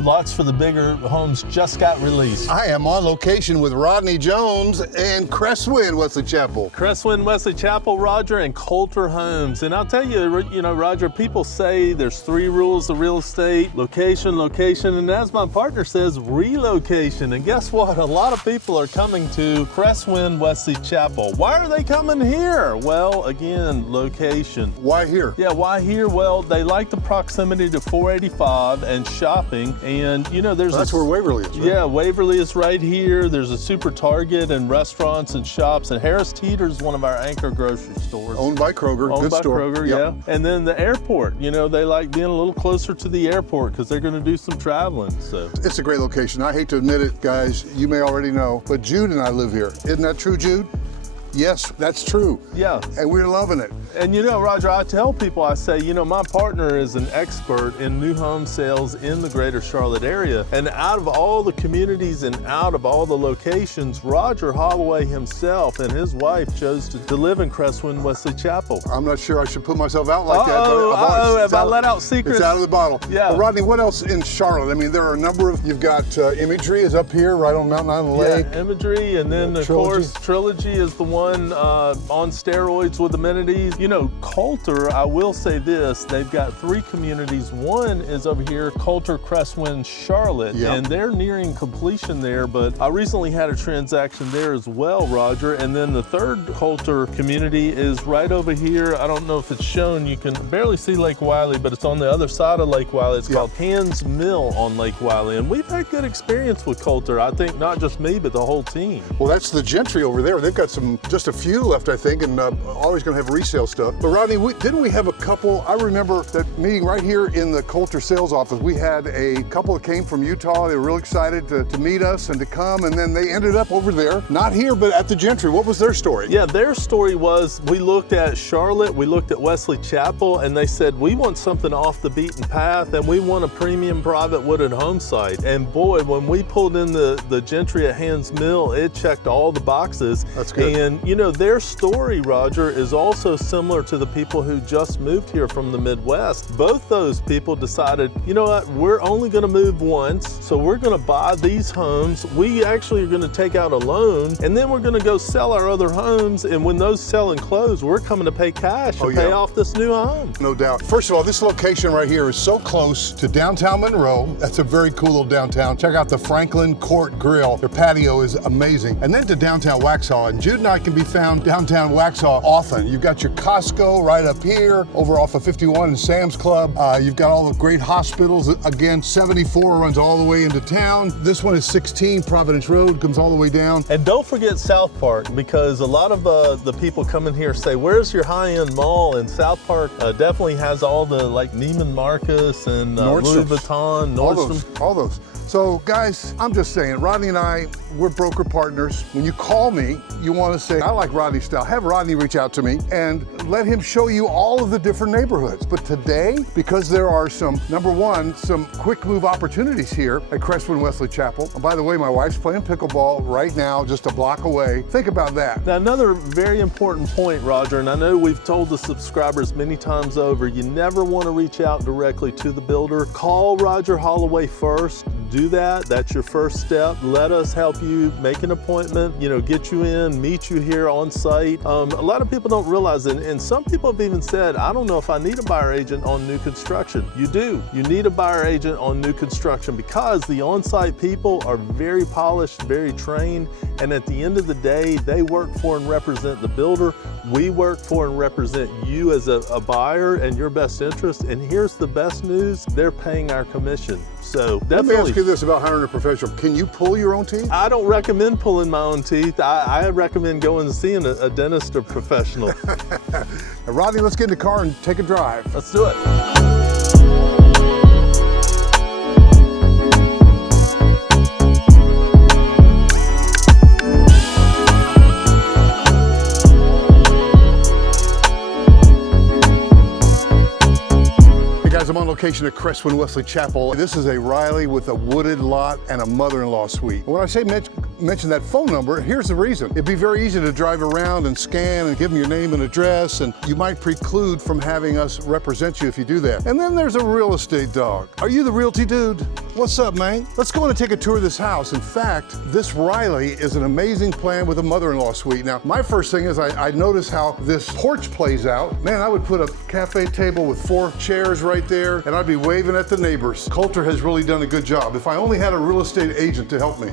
lots for the bigger homes just got released. I am on location with Rodney Jones and Cresswind Wesley Chapel. Cresswind Wesley Chapel, Roger, and Coulter Homes. And I'll tell you, Roger, people say there's 3 rules of real estate: location, location, and as my partner says, relocation. And guess what? A lot of people are coming to Cresswind Wesley Chapel. Why are they coming here? Well, again, location. Why here? Yeah, why here? Well, they like the proximity to 485 and shopping. And there's that's where Waverly is, right? Yeah, Waverly is right here. There's a Super Target and restaurants and shops. And Harris Teeter's one of our anchor grocery stores. Owned by Kroger. Owned Good by store. Kroger, Yep. yeah. And then the airport. They like being a little closer to the airport because they're going to do some traveling. So It's a great location. I hate to admit it, guys. You may already know, but Jude and I live here. Isn't that true, Jude? Yes, that's true. Yeah. And we're loving it. And Roger, I tell people, I say, my partner is an expert in new home sales in the greater Charlotte area. And out of all the communities and out of all the locations, Roger Holloway himself and his wife chose to live in Crestwind Wesley Chapel. I'm not sure I should put myself out like that. Have I let out secrets? It's out of the bottle. Yeah. Well, Rodney, what else in Charlotte? I mean, there are a number of, you've got Imagery is up here, right on Mountain Island Lake. Yeah, Imagery, and then of course, Trilogy is the one on steroids with amenities. Coulter, I will say this, they've got 3 communities. One is over here, Coulter, Crestwind, Charlotte, and they're nearing completion there, but I recently had a transaction there as well, Roger. And then the 3rd Coulter community is right over here. I don't know if it's shown, you can barely see Lake Wiley, but it's on the other side of Lake Wiley. It's called Hans Mill on Lake Wiley, and we've had good experience with Coulter. I think not just me, but the whole team. Well, that's the Gentry over there. They've got just a few left, I think, and always going to have resale stuff. But Rodney, didn't we have a couple? I remember that meeting right here in the Coulter sales office. We had a couple that came from Utah. They were real excited to meet us and to come, and then they ended up over there, not here, but at the Gentry. What was their story? Yeah, their story was, we looked at Charlotte, we looked at Wesley Chapel, and they said, we want something off the beaten path, and we want a premium private wooded home site. And boy, when we pulled in the Gentry at Hans Mill, it checked all the boxes. That's good. And their story, Roger, is also similar to the people who just moved here from the Midwest. Both those people decided, you know what, we're only going to move once, so we're going to buy these homes. We actually are going to take out a loan, and then we're going to go sell our other homes, and when those sell and close, we're coming to pay cash and pay off this new home. No doubt. First of all, this location right here is so close to downtown Monroe. That's a very cool little downtown. Check out the Franklin Court Grill. Their patio is amazing. And then to downtown Waxhaw, and Jude and I can be found downtown Waxhaw often. You've got your Costco right up here, over off of 51 and Sam's Club. You've got all the great hospitals. Again, 74 runs all the way into town. This one is 16 Providence Road, comes all the way down. And don't forget South Park, because a lot of the people coming here say, where's your high-end mall? And South Park definitely has all the Neiman Marcus and Louis Vuitton, Nordstrom. All those. So guys, I'm just saying, Rodney and I, we're broker partners. When you call me, you want to say, I like Rodney's style. Have Rodney reach out to me and let him show you all of the different neighborhoods. But today, because there are number one, some quick move opportunities here at Crestwind Wesley Chapel. And by the way, my wife's playing pickleball right now, just a block away. Think about that. Now, another very important point, Roger, and I know we've told the subscribers many times over, you never want to reach out directly to the builder. Call Roger Holloway first. Do that. That's your first step. Let us help you make an appointment, get you in, meet you here on site. A lot of people don't realize it, and some people have even said, I don't know if I need a buyer agent on new construction. You do. You need a buyer agent on new construction because the on-site people are very polished, very trained, and at the end of the day, they work for and represent the builder. We work for and represent you as a buyer and your best interest, and here's the best news, they're paying our commission. So definitely. Let me ask you this about hiring a professional. Can you pull your own teeth? I don't recommend pulling my own teeth. I recommend going and seeing a dentist or professional. Rodney, let's get in the car and take a drive. Let's do it. I'm on location at Crestwind Wesley Chapel. This is a Riley with a wooded lot and a mother-in-law suite. When I say mention that phone number, here's the reason. It'd be very easy to drive around and scan and give them your name and address, and you might preclude from having us represent you if you do that. And then there's a real estate dog. Are you the realty dude? What's up, man? Let's go in and take a tour of this house. In fact, this RHy is an amazing plan with a mother-in-law suite. Now, my first thing is I notice how this porch plays out. Man, I would put a cafe table with 4 chairs right there, and I'd be waving at the neighbors. Coulter has really done a good job. If I only had a real estate agent to help me.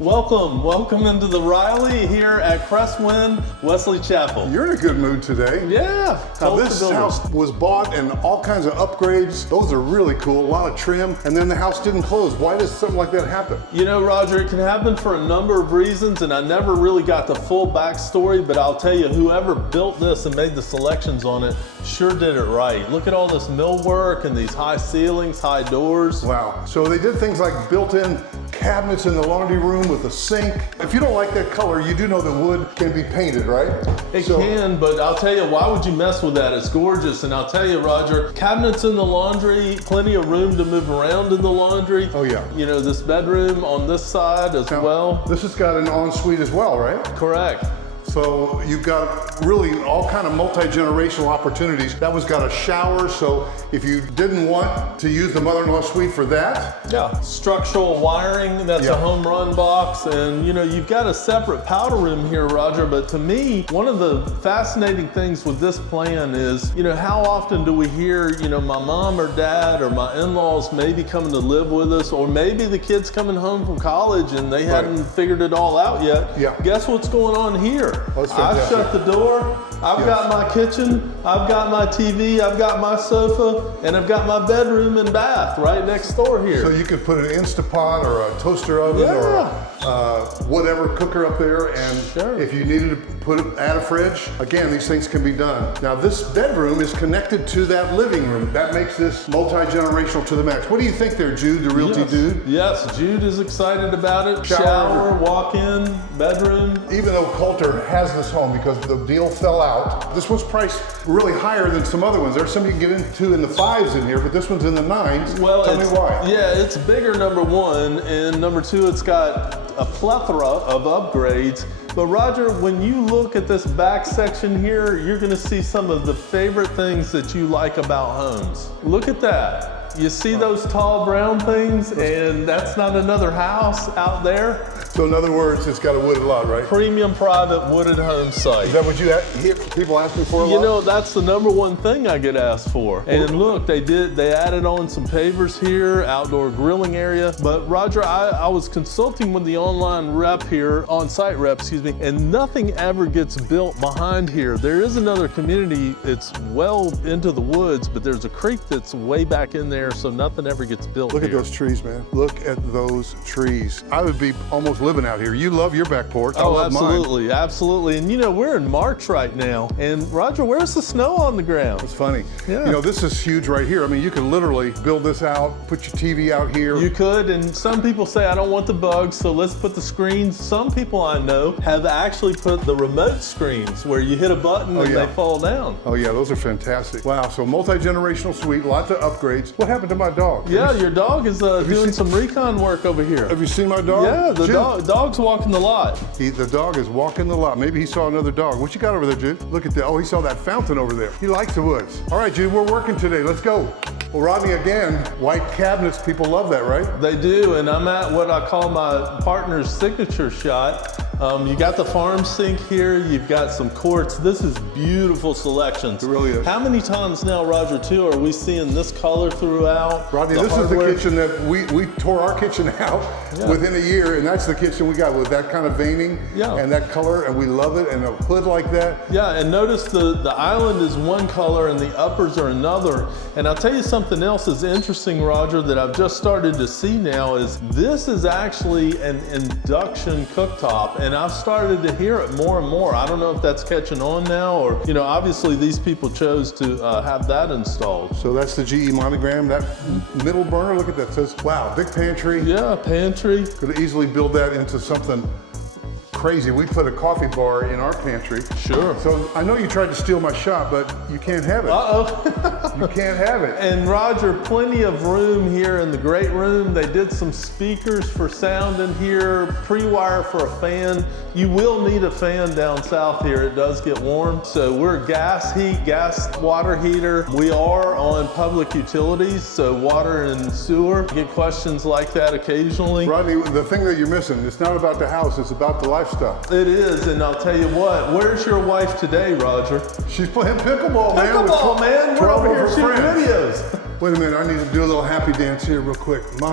Welcome into the RHy here at Cresswind Wesley Chapel. You're in a good mood today. Yeah. Now, this house was bought and all kinds of upgrades. Those are really cool, a lot of trim, and then the house didn't close. Why does something like that happen? You know, Roger, it can happen for a number of reasons, and I never really got the full backstory, but I'll tell you, whoever built this and made the selections on it sure did it right. Look at all this millwork and these high ceilings, high doors. Wow. So they did things like built-in cabinets in the laundry room with a sink. If you don't like that color, you do know that wood can be painted, right? It can, but I'll tell you, why would you mess with that? It's gorgeous. And I'll tell you, Roger, cabinets in the laundry, plenty of room to move around in the laundry. Oh yeah. You know, this bedroom on this side as well. This has got an ensuite as well, right? Correct. So you've got really all kind of multi-generational opportunities. That one's got a shower, so if you didn't want to use the mother-in-law suite for that. Yeah, structural wiring, that's a home run box. And you know, you've got a separate powder room here, Roger, but to me, one of the fascinating things with this plan is, you know, how often do we hear, you know, my mom or dad or my in-laws maybe coming to live with us, or maybe the kids coming home from college and they hadn't figured it all out yet. Yeah. Guess what's going on here? I shut the door, I've got my kitchen, I've got my TV, I've got my sofa, and I've got my bedroom and bath right next door here. So you could put an Instapot or a toaster oven or whatever cooker up there, and if you needed to add a fridge, again, these things can be done. Now this bedroom is connected to that living room. That makes this multi-generational to the max. What do you think there, Jude, the realty dude? Yes, Jude is excited about it. Shower, walk-in, bedroom. Even though Coulter has this home because the deal fell out, this one's priced really higher than some other ones. There's some you can get into in the 5s in here, but this one's in the 9s. Well, Tell me why. Yeah, it's bigger, number 1, and number 2, it's got a plethora of upgrades. But Roger, when you look at this back section here, you're gonna see some of the favorite things that you like about homes. Look at that. You see those tall brown things, and that's not another house out there? So in other words, it's got a wooded lot, right? Premium private wooded home site. Is that what you hear people ask me for a lot? You know, that's the number 1 thing I get asked for. And look, they added on some pavers here, outdoor grilling area. But Roger, I was consulting with the online rep here, on-site rep, excuse me, and nothing ever gets built behind here. There is another community, it's well into the woods, but there's a creek that's way back in there, so nothing ever gets built Look at those trees, man. Look at those trees. I would be almost living out here. You love your back porch. I love absolutely, mine. Absolutely. And you know, we're in March right now. And Roger, where's the snow on the ground? It's funny. Yeah. You know, this is huge right here. I mean, you could literally build this out, put your TV out here. You could, and some people say, I don't want the bugs, so let's put the screens. Some people I know have actually put the remote screens where you hit a button and they fall down. Oh yeah, those are fantastic. Wow, so multi-generational suite, lots of upgrades. What happened to my dog? Yeah, your dog is doing some recon work over here. Have you seen my dog? Yeah, the dog's walking the lot. The dog is walking the lot. Maybe he saw another dog. What you got over there, Jude? Look at that. Oh, he saw that fountain over there. He likes the woods. All right, Jude, we're working today. Let's go. Well, Rodney, again, white cabinets, people love that, right? They do, and I'm at what I call my partner's signature shot. You got the farm sink here, you've got some quartz. This is beautiful selections. It really is. How many times now, Roger, too, are we seeing this color throughout? Rodney, this is the kitchen that we tore our kitchen out within a year, and that's the kitchen we got with that kind of veining and that color, and we love it, and a hood like that. Yeah, and notice the island is one color and the uppers are another. And I'll tell you something else is interesting, Roger, that I've just started to see now is this is actually an induction cooktop, and I've started to hear it more and more. I don't know if that's catching on now, or, you know, obviously these people chose to have that installed. So that's the GE monogram, that middle burner, look at that, it says, wow, big pantry. Yeah, pantry. Could easily build that into something crazy. We put a coffee bar in our pantry. Sure. So I know you tried to steal my shot, but you can't have it. Uh-oh. You can't have it. And Roger, plenty of room here in the great room. They did some speakers for sound in here, pre-wire for a fan. You will need a fan down south here. It does get warm. So we're gas heat, gas water heater. We are on public utilities, so water and sewer. Get questions like that occasionally. Rodney, the thing that you're missing, it's not about the house, it's about the lifestyle. It is, and I'll tell you what, where's your wife today, Roger? She's playing pickleball, man. Pickleball, man. We're over here shooting videos. Wait a minute, I need to do a little happy dance here real quick. My.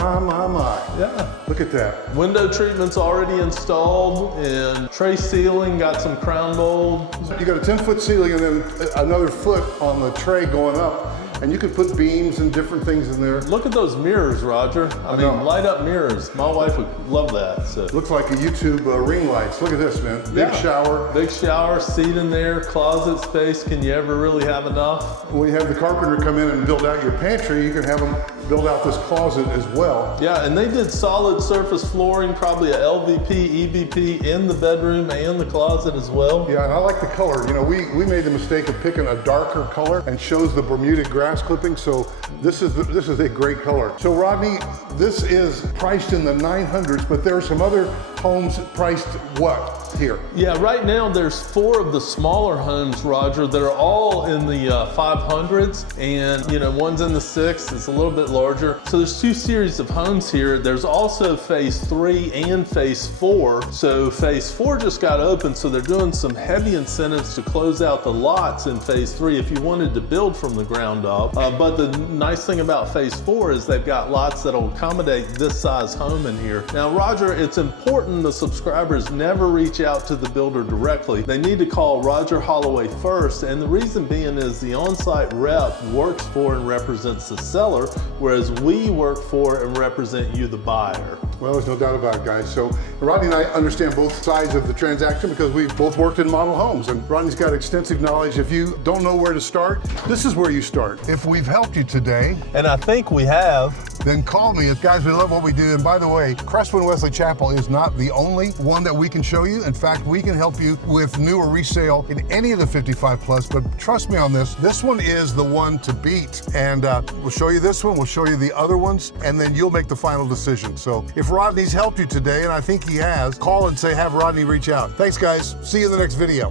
Yeah. Look at that. Window treatment's already installed, and tray ceiling, got some crown mold. You got a 10-foot ceiling and then another foot on the tray going up. And you could put beams and different things in there. Look at those mirrors, Roger. I mean, light up mirrors. My wife would love that. So. Looks like a YouTube ring lights. Look at this, man. Big shower. Big shower, seat in there, closet space. Can you ever really have enough? When you have the carpenter come in and build out your pantry, you can have them build out this closet as well. Yeah, and they did solid surface flooring, probably a LVP, EVP in the bedroom and the closet as well. Yeah, and I like the color. You know, we made the mistake of picking a darker color and shows the Bermuda grass clipping, so this is a great color. So Rodney, this is priced in the 900s, but there are some other homes priced what here? Yeah, right now there's 4 of the smaller homes, Roger, that are all in the 500s, and you know, one's in the 6, it's a little bit larger. So there's 2 series of homes here. There's also phase 3 and phase 4. So phase 4 just got open, so they're doing some heavy incentives to close out the lots in phase 3 if you wanted to build from the ground up. But the nice thing about phase 4 is they've got lots that'll accommodate this size home in here. Now, Roger, it's important the subscribers never reach out to the builder directly. They need to call Roger Holloway first, and the reason being is the on-site rep works for and represents the seller, whereas we work for and represent you, the buyer. Well, there's no doubt about it, guys. So Rodney and I understand both sides of the transaction because we've both worked in model homes, and Rodney's got extensive knowledge. If you don't know where to start, this is where you start. If we've helped you today, And I think we have. then call me. Guys, we love what we do. And by the way, Cresswind Wesley Chapel is not the only one that we can show you. In fact, we can help you with new or resale in any of the 55 plus, but trust me on this. This one is the one to beat. And we'll show you this one, we'll show you the other ones, and then you'll make the final decision. So if Rodney's helped you today, and I think he has, call and say, have Rodney reach out. Thanks, guys. See you in the next video.